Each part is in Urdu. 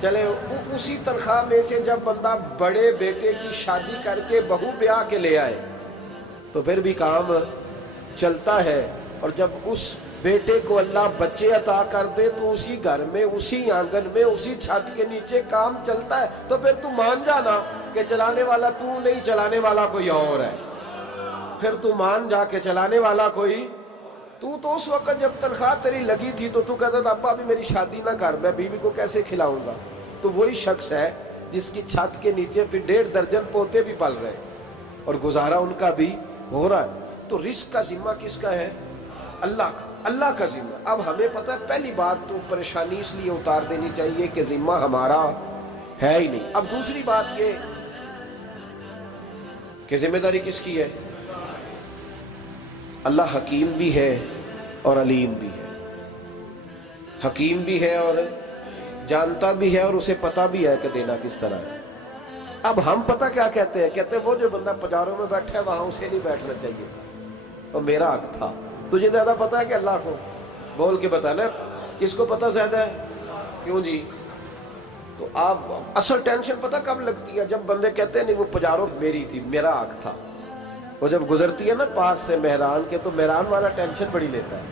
چلے اسی تنخواہ میں سے جب بندہ بڑے بیٹے کی شادی کر کے بہو بیاہ کے لے آئے تو پھر بھی کام چلتا ہے، اور جب اس بیٹے کو اللہ بچے عطا کر دے تو اسی گھر میں، اسی آنگن میں، اسی چھت کے نیچے کام چلتا ہے۔ تو پھر تو مان جانا کہ چلانے والا تو نہیں، چلانے والا کوئی اور ہے۔ پھر تو مان جا کہ چلانے والا کوئی تو اس وقت جب تنخواہ تیری لگی تھی تو کہتا تھا ابا ابھی میری شادی نہ کر، میں بیوی کو کیسے کھلاؤں گا؟ تو وہی شخص ہے جس کی چھت کے نیچے پھر 1.5 درجن پوتے بھی پل رہے اور گزارا ان کا بھی ہو رہا ہے۔ تو رزق کا ذمہ کس کا ہے؟ اللہ کا ذمہ۔ اب ہمیں پتہ ہے پہلی بات تو پریشانی اس لیے اتار دینی چاہیے کہ ذمہ ہمارا ہے ہی نہیں۔ اب دوسری بات یہ کہ ذمہ داری کس کی ہے؟ اللہ حکیم بھی ہے اور علیم بھی ہے، حکیم بھی ہے اور جانتا بھی ہے، اور اسے پتہ بھی ہے کہ دینا کس طرح ہے۔ اب ہم پتہ کیا کہتے ہیں؟ کہتے ہیں وہ جو بندہ پجاروں میں بیٹھا ہے وہاں اسے نہیں بیٹھنا چاہیے تھا، اور میرا حق تھا۔ تجھے زیادہ پتہ ہے کہ اللہ کو؟ بول کے بتانا کس کو پتہ زیادہ ہے؟ کیوں جی؟ تو آپ اصل ٹینشن پتہ کب لگتی ہے؟ جب بندے کہتے ہیں نہیں وہ پجاروں میری تھی، میرا حق تھا۔ وہ جب گزرتی ہے نا پاس سے مہران کے تو مہران والا ٹینشن بڑی لیتا ہے،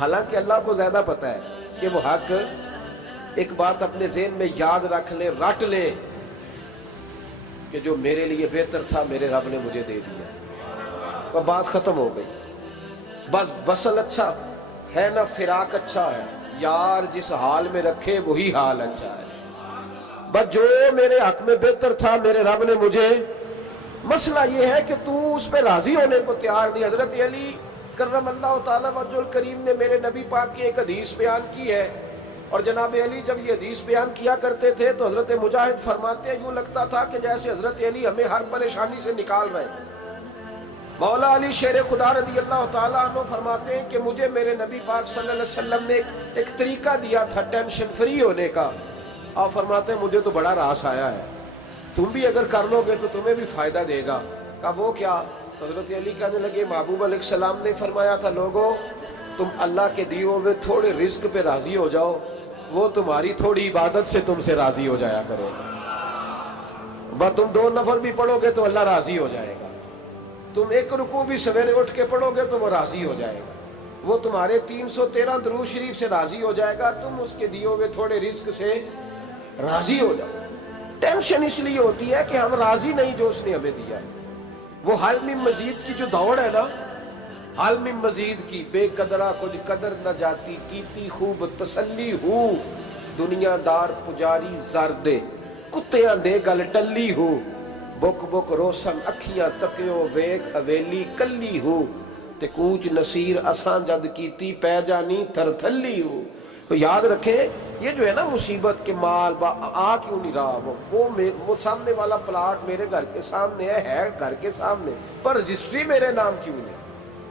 حالانکہ اللہ کو زیادہ پتہ ہے کہ وہ حق۔ ایک بات اپنے ذہن میں یاد رکھ لیں، رٹ لیں کہ جو میرے لیے بہتر تھا میرے رب نے مجھے دے دیا، اور بات ختم ہو گئی۔ بس وصل اچھا ہے نہ فراق اچھا ہے، یار جس حال میں رکھے وہی حال اچھا ہے۔ بس جو میرے حق میں بہتر تھا میرے رب نے مجھے، مسئلہ یہ ہے کہ تو اس پہ راضی ہونے کو تیار نہیں۔ حضرت علی کرم اللہ تعالیٰ وجہ الکریم نے میرے نبی پاک کی ایک حدیث بیان کی ہے، اور جناب علی جب یہ حدیث بیان کیا کرتے تھے تو حضرت مجاہد فرماتے ہیں یوں لگتا تھا کہ جیسے حضرت علی ہمیں ہر پریشانی سے نکال رہے ہیں۔ مولا علی شیر خدا رضی اللہ تعالیٰ عنہ فرماتے ہیں کہ مجھے میرے نبی پاک صلی اللہ علیہ وسلم نے ایک طریقہ دیا تھا ٹینشن فری ہونے کا۔ آپ فرماتے ہیں مجھے تو بڑا راس آیا ہے، تم بھی اگر کر لو گے تو تمہیں بھی فائدہ دے گا۔ کہا وہ کیا؟ حضرت علی کہنے لگے محبوب علیہ السلام نے فرمایا تھا لوگوں تم اللہ کے دیوں میں تھوڑے رزق پہ راضی ہو جاؤ، وہ تمہاری تھوڑی عبادت سے تم سے راضی ہو جایا کرے گا۔ بس تم 2 نفل بھی پڑھو گے تو اللہ راضی ہو جائے گا، تم 1 رکوع بھی سویرے اٹھ کے پڑھو گے تو وہ راضی ہو جائے گا، وہ تمہارے 313 درود شریف سے راضی ہو جائے گا، تم اس کے دیوں میں تھوڑے رزق سے راضی ہو جاؤ۔ ٹینشن اس لیے ہوتی ہے کہ ہم راضی نہیں جو اس نے ہمیں دیا ہے۔ وہ حل میں مزید کی جو دوڑ ہے نا، حل میں مزید کی، بے قدرہ کچھ قدر نہ جاتی، کیتی خوب تسلی ہو، دنیا دار پجاری زردے کتیاں دے گل ٹلی ہو، بک بک روشن اکھیاں تکیو ویک حویلی کلی ہو، تے کوچ نصیر اساں جد کیتی پہ جانی تھر تھلی ہو۔ تو یاد رکھیں یہ جو ہے نا مصیبت کے مال آ کیوں نہیں رہا، وہ سامنے والا پلاٹ میرے گھر کے سامنے ہے گھر کے سامنے، پر رجسٹری میرے نام کیوں نہیں؟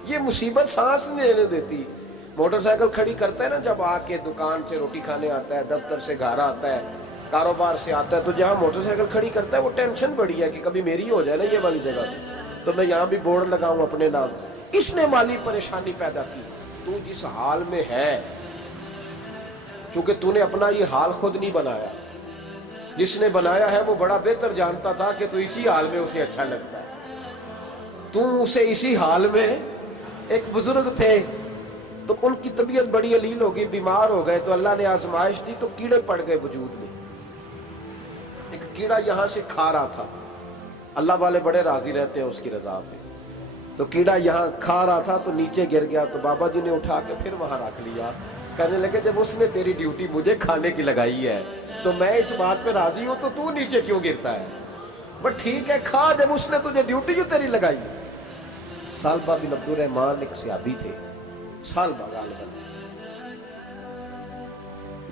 یہ مصیبت سانس نہیں لینے دیتی۔ موٹر سائیکل کھڑی کرتا ہے نا جب آ کے دکان سے روٹی کھانے آتا ہے، دفتر سے گھر آتا ہے، کاروبار سے آتا ہے، تو جہاں موٹر سائیکل کھڑی کرتا ہے وہ ٹینشن بڑی ہے کہ کبھی میری ہو جائے نا یہ والی جگہ تو میں یہاں بھی بورڈ لگاؤں اپنے نام۔ اس نے مالی پریشانی پیدا کی۔ تو جس حال میں ہے، کیونکہ تو نے اپنا یہ حال خود نہیں بنایا، جس نے بنایا ہے وہ بڑا بہتر جانتا تھا کہ تو اسی حال میں اسے اچھا لگتا ہے۔ تو اسے اسی حال میں، ایک بزرگ تھے تو ان کی طبیعت بڑی علیل ہو گئی، بیمار ہو گئے، تو اللہ نے آزمائش دی تو کیڑے پڑ گئے وجود میں۔ ایک کیڑا یہاں سے کھا رہا تھا، اللہ والے بڑے راضی رہتے ہیں اس کی رضا پہ، تو کیڑا یہاں کھا رہا تھا تو نیچے گر گیا، تو بابا جی نے اٹھا کے پھر وہاں رکھ لیا۔ کہنے لگے جب اس نے تیری ڈیوٹی مجھے کھانے کی لگائی ہے تو میں اس بات پہ راضی ہوں، تو نیچے کیوں گرتا ہے؟ بٹ ٹھیک ہے کھا، جب اس نے تجھے ڈیوٹی جو تیری لگائی۔ سالبہ بن عبد الرحمن ایک صحابی تھے، سالبہ غالباً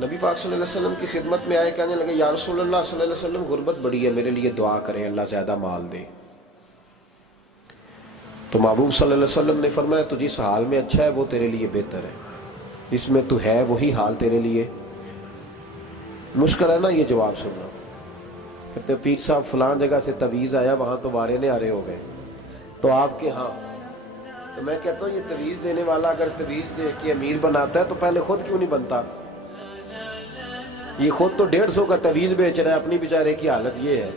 نبی پاک صلی اللہ علیہ وسلم کی خدمت میں آئے، کہنے لگے یا رسول اللہ صلی اللہ علیہ وسلم غربت بڑی ہے، میرے لیے دعا کریں اللہ زیادہ مال دے۔ تو محبوب صلی اللہ علیہ وسلم نے فرمایا تو جس حال میں اچھا ہے وہ تیرے لیے بہتر ہے، جس میں تو ہے وہی حال تیرے لیے مشکل ہے نا یہ جواب سننا۔ کہتے پیر صاحب فلاں جگہ سے تویز آیا، وہاں تو وارے نے آرے ہو گئے، تو آپ کے ہاں؟ تو میں کہتا ہوں یہ تویز دینے والا اگر تویز دے کے امیر بناتا ہے تو پہلے خود کیوں نہیں بنتا؟ یہ خود تو 150 کا تویز بیچ رہا ہے، اپنی بیچارے کی حالت یہ ہے.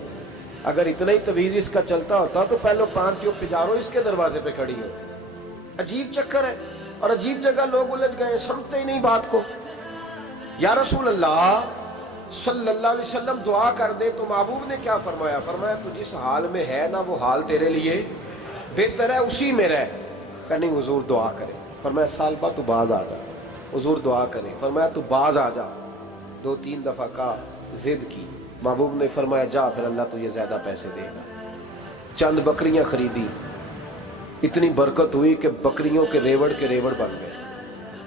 اگر اتنا ہی تویز اس کا چلتا ہوتا تو پہلے 5 ٹیوب پجارو اس کے دروازے پہ کھڑی ہوتی. عجیب چکر ہے اور عجیب جگہ لوگ الجھ گئے، سمجھتے ہی نہیں بات کو. یا رسول اللہ صلی اللہ علیہ وسلم دعا کر دے تو محبوب نے کیا فرمایا؟ فرمایا تو جس حال میں ہے نا وہ حال تیرے لیے بہتر ہے، اسی میں رہ. کہ نہیں حضور دعا کرے. فرمایا سال بعد تو باز آ جا. حضور دعا کرے. فرمایا تو باز آ جا. 2-3 دفعہ کا ضد کی. محبوب نے فرمایا جا پھر اللہ تجھے زیادہ پیسے دے گا. چند بکریاں خریدی، اتنی برکت ہوئی کہ بکریوں کے ریوڑ بن گئے.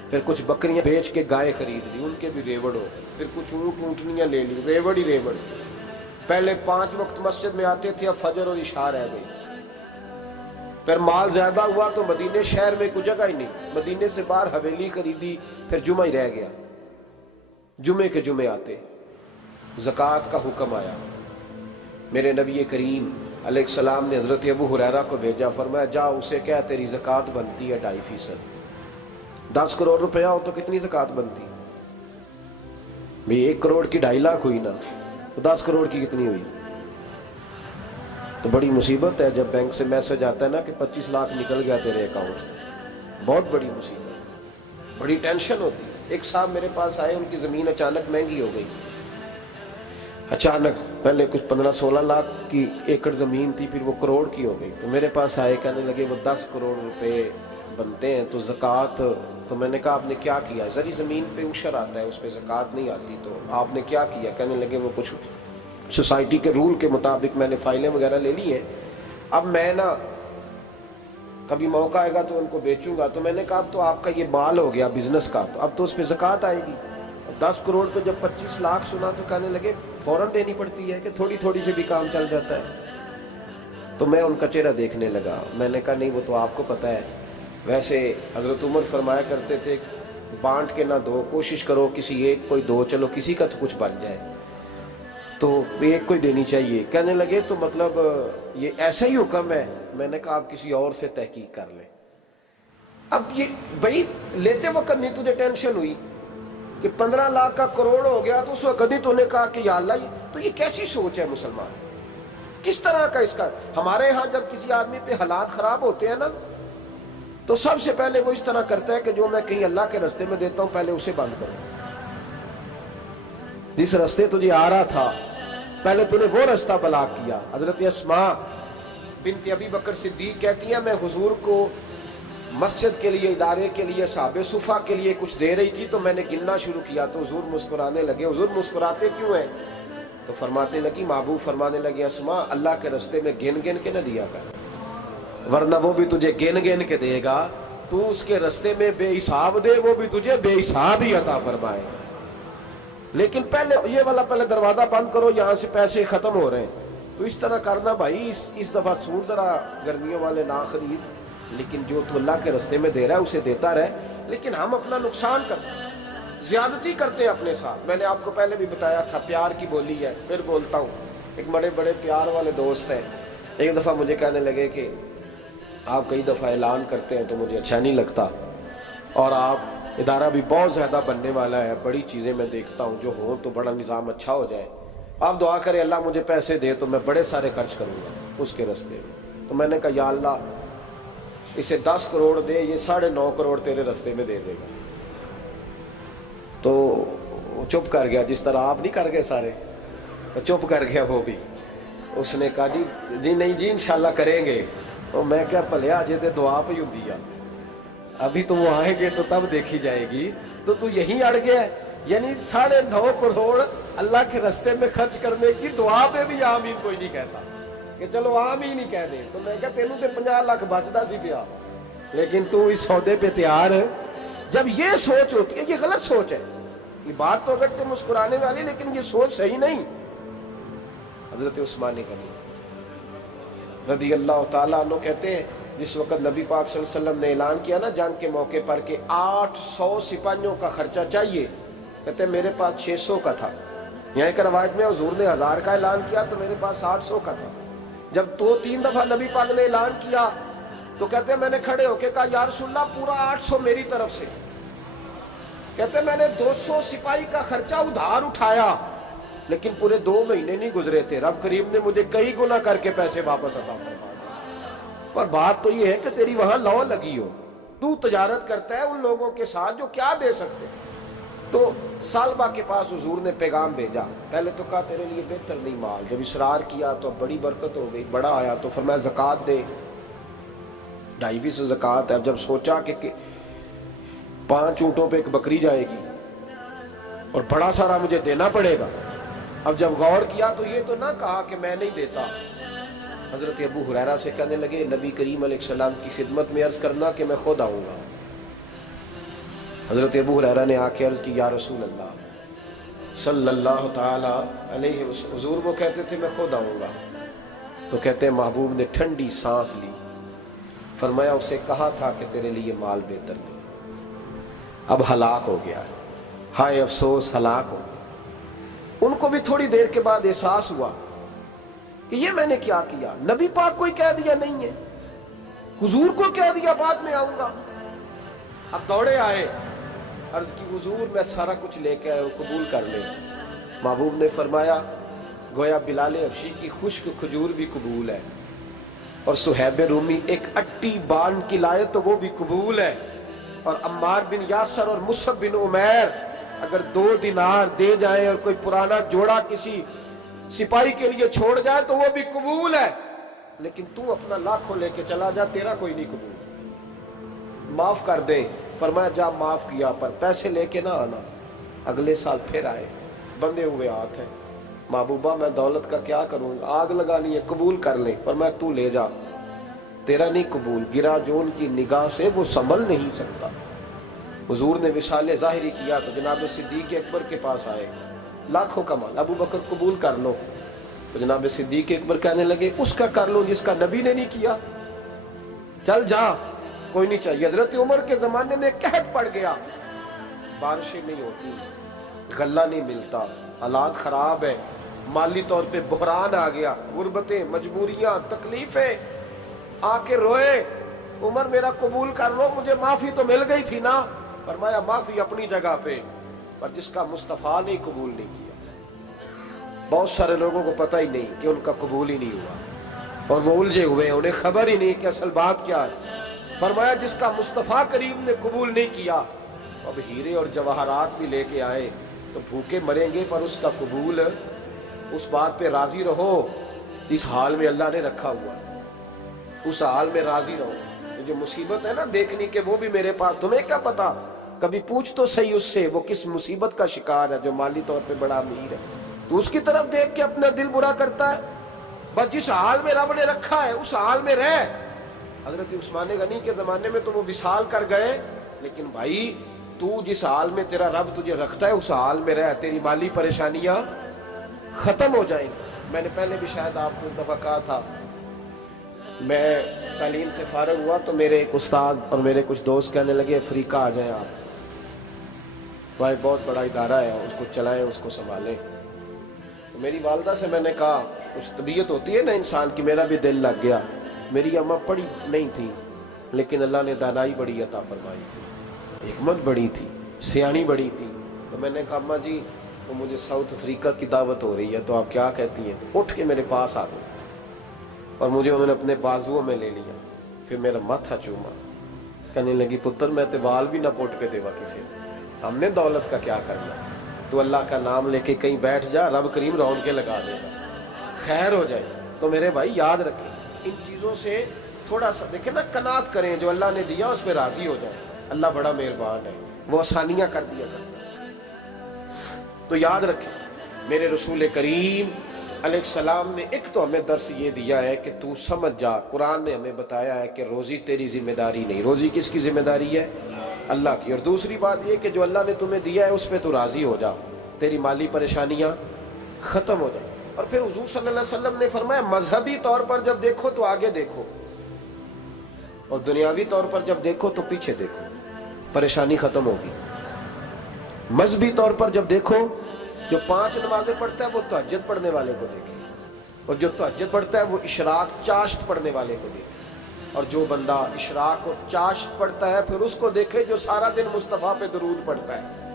پھر کچھ بکریاں بیچ کے گائے خرید لی، ان کے بھی ریوڑ ہو. پھر کچھ اونٹ اونٹنیاں لے لی، ریوڑ ہی ریوڑ. پہلے 5 وقت مسجد میں آتے تھے، اب فجر اور عشاء رہ گئی. پھر مال زیادہ ہوا تو مدینے شہر میں کوئی جگہ ہی نہیں، مدینے سے باہر حویلی خریدی. پھر جمعہ ہی رہ گیا. جمعے کے جمعے آتے زکوٰۃ کا حکم آیا. میرے نبی کریم علیہ السلام نے حضرت ابو ہریرہ کو بھیجا. فرمایا جا اسے کہہ تیری زکوٰۃ بنتی ہے 2.5%. 10 کروڑ روپیہ ہو تو کتنی زکوٰۃ بنتی؟ بھئی 1 کروڑ کی 2.5 لاکھ ہوئی نا، تو 10 کروڑ کی کتنی ہوئی؟ تو بڑی مصیبت ہے جب بینک سے میسج آتا ہے نا کہ 25 لاکھ نکل گیا تیرے اکاؤنٹ سے. بہت بڑی مصیبت، بڑی ٹینشن ہوتی ہے. ایک صاحب میرے پاس آئے، ان کی زمین اچانک مہنگی ہو گئی. اچانک پہلے کچھ 15-16 لاکھ کی ایکڑ زمین تھی، پھر وہ کروڑ کی ہو گئی. تو میرے پاس آئے، کہنے لگے وہ 10 کروڑ روپے بنتے ہیں تو زکوٰۃ. تو میں نے کہا آپ نے کیا کیا؟ زری زمین پہ عشر آتا ہے، اس پہ زکوٰۃ نہیں آتی، تو آپ نے کیا کیا؟ کہنے لگے وہ کچھ سوسائٹی کے رول کے مطابق میں نے فائلیں وغیرہ لے لی ہیں، اب میں نا کبھی موقع آئے گا تو ان کو بیچوں گا. تو میں نے کہا اب تو آپ کا یہ مال ہو گیا بزنس کا، تو اب تو اس پہ زکوٰۃ آئے گی. 10 کروڑ پہ جب 25 لاکھ سنا تو کہنے لگے فوراً دینی پڑتی ہے کہ تھوڑی تھوڑی سے بھی کام چل جاتا ہے. تو میں ان کا چہرہ دیکھنے لگا. میں نے کہا نہیں وہ تو آپ کو پتہ ہے. ویسے حضرت عمر فرمایا کرتے تھے بانٹ کے نہ دو، کوشش کرو کسی ایک کو ہی دو، چلو کسی کا تو کچھ بن جائے. تو ایک کو ہی دینی چاہیے. کہنے لگے تو مطلب یہ ایسا ہی حکم ہے؟ میں نے کہا آپ کسی اور سے تحقیق کر لیں. اب یہ بھائی لیتے وقت نہیں تجھے ٹینشن ہوئی کہ 15 لاکھ کا کروڑ ہو گیا تو اس وقت نہیں تو نے کہا کہ یا اللہ تو یہ کیسی سوچ ہے مسلمان؟ کس طرح کا اس کا؟ ہمارے ہاں جب کسی آدمی پہ حالات خراب ہوتے ہیں نا تو سب سے پہلے وہ اس طرح کرتا ہے کہ جو میں کہیں اللہ کے رستے میں دیتا ہوں پہلے اسے بند کروں. جس رستے تجھے آ رہا تھا پہلے تو نے وہ رستہ بلاک کیا. حضرت اسماء بنت ابی بکر صدیق کہتی ہیں میں حضور کو مسجد کے لیے، ادارے کے لیے، صحابہ صفا کے لیے کچھ دے رہی تھی تو میں نے گننا شروع کیا تو حضور مسکرانے لگے. حضور مسکراتے کیوں ہیں؟ تو فرمانے لگی، محبوب فرمانے لگے اسماء اللہ کے رستے میں گن گن کے نہ دیا کر، ورنہ وہ بھی تجھے گن گن کے دے گا. تو اس کے رستے میں بے حساب دے، وہ بھی تجھے بے حساب ہی عطا فرمائے. لیکن پہلے یہ والا پہلے دروازہ بند کرو، یہاں سے پیسے ختم ہو رہے ہیں. تو اس طرح کرنا بھائی. اس دفعہ سوٹ ذرا گرمیوں والے نہ خرید، لیکن جو تو اللہ کے رستے میں دے رہا ہے اسے دیتا رہے. لیکن ہم اپنا نقصان زیادتی کرتے ہیں اپنے ساتھ. میں نے آپ کو پہلے بھی بتایا تھا پیار کی بولی ہے، پھر بولتا ہوں. ایک بڑے بڑے پیار والے دوست ہیں، ایک دفعہ مجھے کہنے لگے کہ آپ کئی دفعہ اعلان کرتے ہیں تو مجھے اچھا نہیں لگتا، اور آپ ادارہ بھی بہت زیادہ بننے والا ہے، بڑی چیزیں میں دیکھتا ہوں جو ہوں تو بڑا نظام اچھا ہو جائے. آپ دعا کریں اللہ مجھے پیسے دے تو میں بڑے سارے خرچ کروں گا اس کے رستے میں. تو میں نے کہا یا اللہ اسے 10 کروڑ دے، یہ 9.5 کروڑ تیرے رستے میں دے دے گا. تو چپ کر گیا، جس طرح آپ نہیں کر گئے سارے، چپ کر گیا وہ بھی. اس نے کہا جی نہیں جی انشاءاللہ کریں گے. اور میں کیا پلیا جی تے دعا پہ ہوں دیا، ابھی تو وہ آئیں گے تو تب دیکھی جائے گی. تو یہیں اڑ گیا ہے. یعنی 9.5 کروڑ اللہ کے رستے میں خرچ کرنے کی دعا پہ بھی آمین کوئی نہیں کہتا کہ چلو آمین ہی کہہ دیں. تو میں کہا تینوں تے 50 لاکھ بچتا سی پیا، لیکن تو اس سودے پہ تیار ہے. جب یہ سوچ ہوتی ہے، یہ غلط سوچ ہے. یہ بات تو اگر تے مسکرانے والی، لیکن یہ سوچ صحیح نہیں. حضرت عثمان غنی رضی اللہ تعالیٰ عنہ کہتے ہیں جس وقت نبی پاک صلی اللہ علیہ وسلم نے اعلان کیا نا جنگ کے موقع پر کہ 800 سپاہیوں کا خرچہ چاہیے، کہتے ہیں میرے پاس 600 کا تھا. یہاں ایک روایت میں حضور نے 1000 کا اعلان کیا تو میرے پاس 800 کا تھا. جب 2-3 دفعہ نبی پاک نے اعلان کیا تو کہتے ہیں میں نے کھڑے ہو کے کہا یا رسول اللہ پورا 800 میری طرف سے. کہتے میں نے 200 سپاہی کا خرچہ ادھار اٹھایا لیکن پورے 2 مہینے نہیں گزرے تھے، رب کریم نے مجھے کئی گنا کر کے پیسے واپس عطا فرما دیے۔ پر بات تو یہ ہے کہ تیری وہاں لو لگی ہو، تو تجارت کرتا ہے ان لوگوں کے ساتھ جو کیا دے سکتے۔ تو سالبہ کے پاس حضور نے پیغام بھیجا، پہلے تو کہا تیرے لیے بہتر نہیں مال، جب اصرار کیا تو بڑی برکت ہو گئی، بڑا آیا تو فرمایا زکوٰۃ دے، 2.5% زکوٰۃ ہے۔ اب جب سوچا کہ 5 اونٹوں پہ ایک بکری جائے گی اور بڑا سارا مجھے دینا پڑے گا، اب جب غور کیا تو یہ تو نہ کہا کہ میں نہیں دیتا۔ حضرت ابو ہریرہ سے کہنے لگے نبی کریم علیہ السلام کی خدمت میں عرض کرنا کہ میں خود آؤں گا۔ حضرت ابو ہریرہ نے آ کے عرض کی یا رسول اللہ صلی اللہ تعالی علیہ وسلم، حضور وہ کہتے تھے میں خود آؤں گا، تو کہتے ہیں محبوب نے ٹھنڈی سانس لی، فرمایا اسے کہا تھا کہ تیرے لیے مال بہتر نہیں، اب ہلاک ہو گیا ہے، ہائے افسوس ہلاک ہو گیا۔ ان کو بھی تھوڑی دیر کے بعد احساس ہوا کہ یہ میں نے کیا کیا، نبی پاک کوئی کہہ دیا نہیں ہے، حضور کو کہہ دیا بعد میں آؤں گا۔ اب دوڑے آئے، عرض کی حضور میں سارا کچھ لے کے آئے ہوں، قبول کر لیں۔ محبوب نے فرمایا گویا بلال حبشی کی خشک کھجور بھی قبول ہے، اور صہیب رومی ایک اٹی بان کی لائے تو وہ بھی قبول ہے، اور عمار بن یاسر اور مصعب بن عمیر اگر 2 دینار دے جائیں اور کوئی پرانا جوڑا کسی سپاہی کے لیے چھوڑ جائے تو وہ بھی قبول ہے، لیکن تو اپنا لاکھوں لے کے چلا جا، تیرا کوئی نہیں قبول، معاف کر دیں۔ فرمایا جا معاف کیا، پر پیسے لے کے نہ آنا۔ اگلے سال پھر آئے، بندے ہوئے ہاتھ ہیں، محبوبہ میں دولت کا کیا کروں گا، آگ لگانی ہے، قبول کر لیں۔ فرمایا تو لے جا، تیرا نہیں قبول، گرا جو ان کی نگاہ سے وہ سنبھل نہیں سکتا۔ حضور نے وصال ظاہری کیا تو جناب صدیق اکبر کے پاس آئے، لاکھوں کا مال، ابو بکر قبول کر لو، تو جناب صدیق اکبر کہنے لگے اس کا کر لو جس کا نبی نے نہیں کیا، چل جا کوئی نہیں چاہیے۔ حضرت عمر کے زمانے میں قحط پڑ گیا، بارشیں نہیں ہوتی، غلہ نہیں ملتا، حالات خراب ہے، مالی طور پہ بحران آ گیا، غربتیں، مجبوریاں، تکلیفیں، آ کے روئے، عمر میرا قبول کر لو، مجھے معافی تو مل گئی تھی نا۔ فرمایا معافی اپنی جگہ پہ، پر جس کا مصطفیٰ نے قبول نہیں کیا۔ بہت سارے لوگوں کو پتہ ہی نہیں کہ ان کا قبول ہی نہیں ہوا، اور وہ الجھے ہوئے، انہیں خبر ہی نہیں کہ اصل بات کیا ہے۔ فرمایا جس کا مصطفیٰ کریم نے قبول نہیں کیا، اب ہیرے اور جواہرات بھی لے کے آئے تو بھوکے مریں گے، پر اس کا قبول، اس بات پہ راضی رہو اس حال میں اللہ نے رکھا ہوا، اس حال میں راضی رہو۔ یہ جو مصیبت ہے نا دیکھنی کہ وہ بھی میرے پاس، تمہیں کیا پتا، کبھی پوچھ تو صحیح اس سے وہ کس مصیبت کا شکار ہے، جو مالی طور پہ بڑا امیر ہے، تو اس کی طرف دیکھ کے اپنا دل برا کرتا ہے۔ بس جس حال میں رب نے رکھا ہے اس حال میں رہ۔ حضرت عثمان غنی کے زمانے میں تو وہ وصال کر گئے، لیکن بھائی تو جس حال میں تیرا رب تجھے رکھتا ہے اس حال میں رہ، تیری مالی پریشانیاں ختم ہو جائیں گی۔ میں نے پہلے بھی شاید آپ کو ایک دفعہ کہا تھا، میں تعلیم سے فارغ ہوا تو میرے ایک استاد اور میرے کچھ دوست کہنے لگے افریقہ آ جائیں آپ، وہاں بہت بڑا ادارہ ہے، اس کو چلائیں، اس کو سنبھالیں۔ تو میری والدہ سے میں نے کہا، کچھ طبیعت ہوتی ہے نا انسان کی، میرا بھی دل لگ گیا۔ میری اماں پڑھی نہیں تھی لیکن اللہ نے دانائی بڑی عطا فرمائی تھی، حکمت بڑی تھی، سیانی بڑی تھی۔ تو میں نے کہا اماں جی تو مجھے ساؤتھ افریقہ کی دعوت ہو رہی ہے تو آپ کیا کہتی ہیں؟ تو اٹھ کے میرے پاس آ گئی اور مجھے انہوں نے اپنے بازوؤں میں لے لیا، پھر میرا ماتھا چوما، کہنے لگی پتر میں تے وال بھی نہ پوٹ کے دیوا کسی نے، ہم نے دولت کا کیا کرنا، تو اللہ کا نام لے کے کہیں بیٹھ جا، رب کریم رون کے لگا دے گا، خیر ہو جائے۔ تو میرے بھائی یاد رکھیں ان چیزوں سے تھوڑا سا دیکھیں نا، قناعت کریں، جو اللہ نے دیا اس پہ راضی ہو جائیں، اللہ بڑا مہربان ہے، وہ آسانیاں کر دیا کرتا ہے۔ تو یاد رکھیں میرے رسول کریم علیہ السلام نے ایک تو ہمیں درس یہ دیا ہے کہ تو سمجھ جا، قرآن نے ہمیں بتایا ہے کہ روزی تیری ذمہ داری نہیں، روزی کس کی ذمہ داری ہے؟ اللہ کی۔ اور دوسری بات یہ کہ جو اللہ نے تمہیں دیا ہے اس پہ تو راضی ہو جا، تیری مالی پریشانیاں ختم ہو جائیں۔ اور پھر حضور صلی اللہ علیہ وسلم نے فرمایا مذہبی طور پر جب دیکھو تو آگے دیکھو، اور دنیاوی طور پر جب دیکھو تو پیچھے دیکھو، پریشانی ختم ہوگی۔ مذہبی طور پر جب دیکھو، جو 5 نمازیں پڑھتا ہے وہ تہجد پڑھنے والے کو دیکھے، اور جو تہجد پڑھتا ہے وہ اشراق چاشت پڑھنے والے کو دیکھے، اور جو بندہ اشراق اور چاشت پڑھتا ہے پھر اس کو دیکھے جو سارا دن مصطفیٰ پہ درود پڑھتا ہے۔